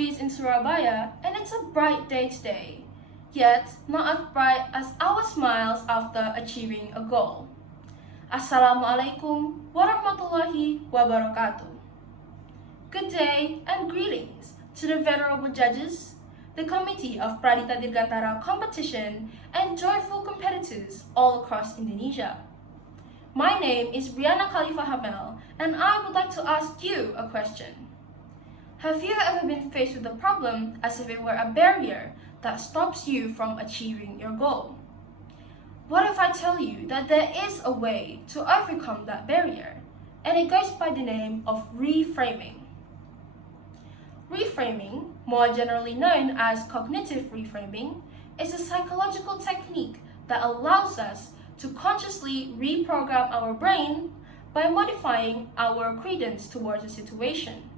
degrees in Surabaya and it's a bright day today, yet not as bright as our smiles after achieving a goal. Assalamualaikum warahmatullahi wabarakatuh. Good day and greetings to the venerable judges, the committee of Pradita Dirgantara competition, and joyful competitors all across Indonesia. My name is Brianna Kalifa, and I would like to ask you a question. Have you ever been faced with a problem as if it were a barrier that stops you from achieving your goal? What if I tell you that there is a way to overcome that barrier, and it goes by the name of reframing? Reframing, more generally known as cognitive reframing, is a psychological technique that allows us to consciously reprogram our brain by modifying our credence towards a situation.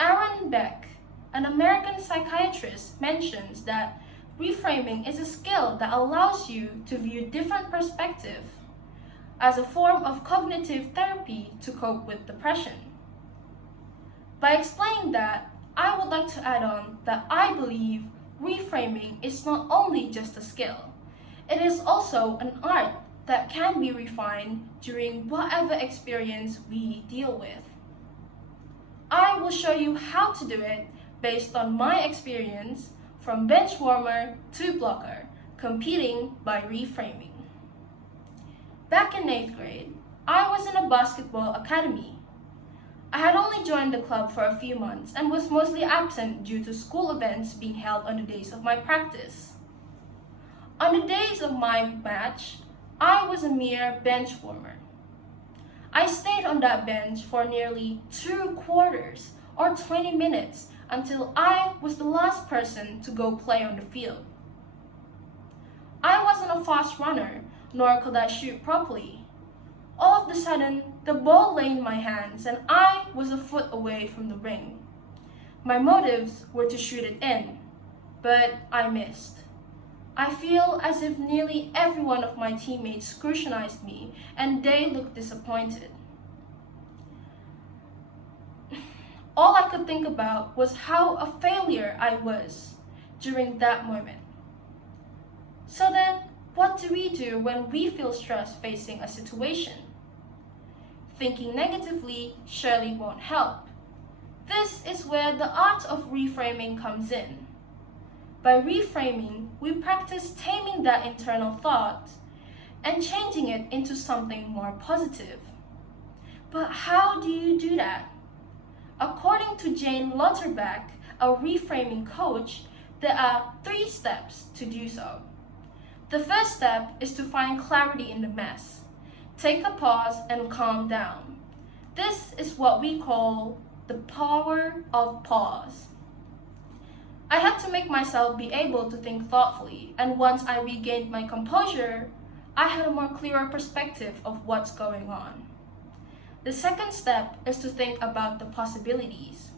Aaron Beck, an American psychiatrist, mentions that reframing is a skill that allows you to view different perspectives as a form of cognitive therapy to cope with depression. By explaining that, I would like to add on that I believe reframing is not only just a skill, it is also an art that can be refined during whatever experience we deal with. I will show you how to do it based on my experience from Benchwarmer to blocker, competing by reframing. Back in 8th grade, I was in a basketball academy. I had only joined the club for a few months and was mostly absent due to school events being held on the days of my practice. On the days of my match, I was a mere bench warmer. I stayed on that bench for nearly 2 quarters or 20 minutes until I was the last person to go play on the field. I wasn't a fast runner, nor could I shoot properly. All of a sudden, the ball lay in my hands and I was a foot away from the ring. My motives were to shoot it in, but I missed. I feel as if nearly every one of my teammates scrutinized me and they looked disappointed. All I could think about was how a failure I was during that moment. So then, what do we do when we feel stressed facing a situation? Thinking negatively surely won't help. This is where the art of reframing comes in. By reframing, we practice taming that internal thought and changing it into something more positive. But how do you do that? According to Jane Lotterbeck, a reframing coach, there are 3 steps to do so. The first step is to find clarity in the mess. Take a pause and calm down. This is what we call the power of pause. I had to make myself be able to think thoughtfully, and once I regained my composure, I had a more clearer perspective of what's going on. The second step is to think about the possibilities.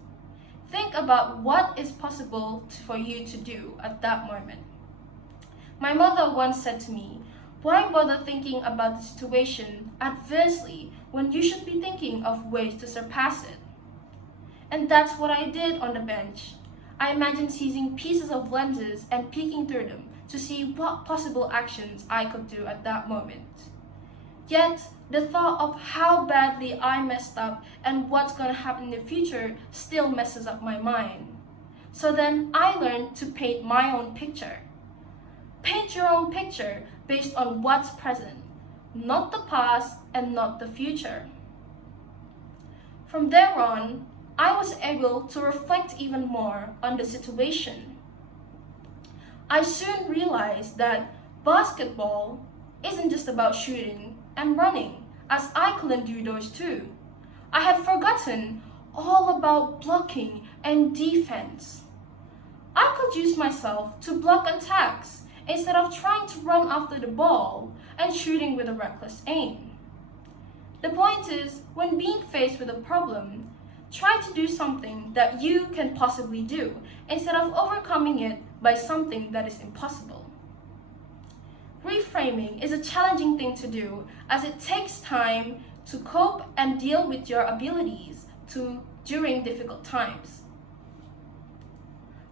Think about what is possible for you to do at that moment. My mother once said to me, "Why bother thinking about the situation adversely when you should be thinking of ways to surpass it?" And that's what I did on the bench. I imagined seizing pieces of lenses and peeking through them to see what possible actions I could do at that moment. Yet, the thought of how badly I messed up and what's going to happen in the future still messes up my mind. So then I learned to paint my own picture. Paint your own picture based on what's present, not the past and not the future. From there on, I was able to reflect even more on the situation. I soon realized that basketball isn't just about shooting and running, as I couldn't do those too. I had forgotten all about blocking and defense. I could use myself to block attacks instead of trying to run after the ball and shooting with a reckless aim. The point is, when being faced with a problem, try to do something that you can possibly do instead of overcoming it by something that is impossible. Reframing is a challenging thing to do as it takes time to cope and deal with your abilities during difficult times.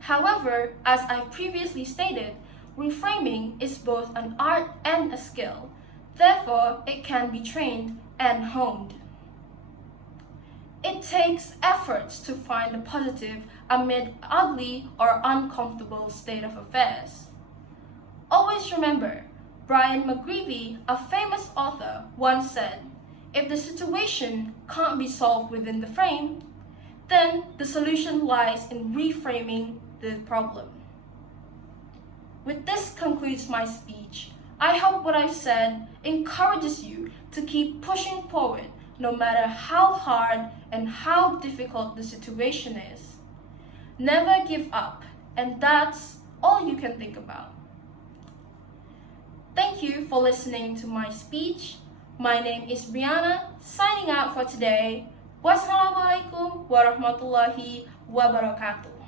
However, as I previously stated, reframing is both an art and a skill. Therefore, it can be trained and honed. It takes efforts to find the positive amid ugly or uncomfortable state of affairs. Always remember, Brian McGreevy, a famous author, once said, "If the situation can't be solved within the frame, then the solution lies in reframing the problem." With this concludes my speech. I hope what I've said encourages you to keep pushing forward no matter how hard and how difficult the situation is. Never give up, and that's all you can think about. Thank you for listening to my speech. My name is Brianna, signing out for today. Wassalamualaikum warahmatullahi wabarakatuh.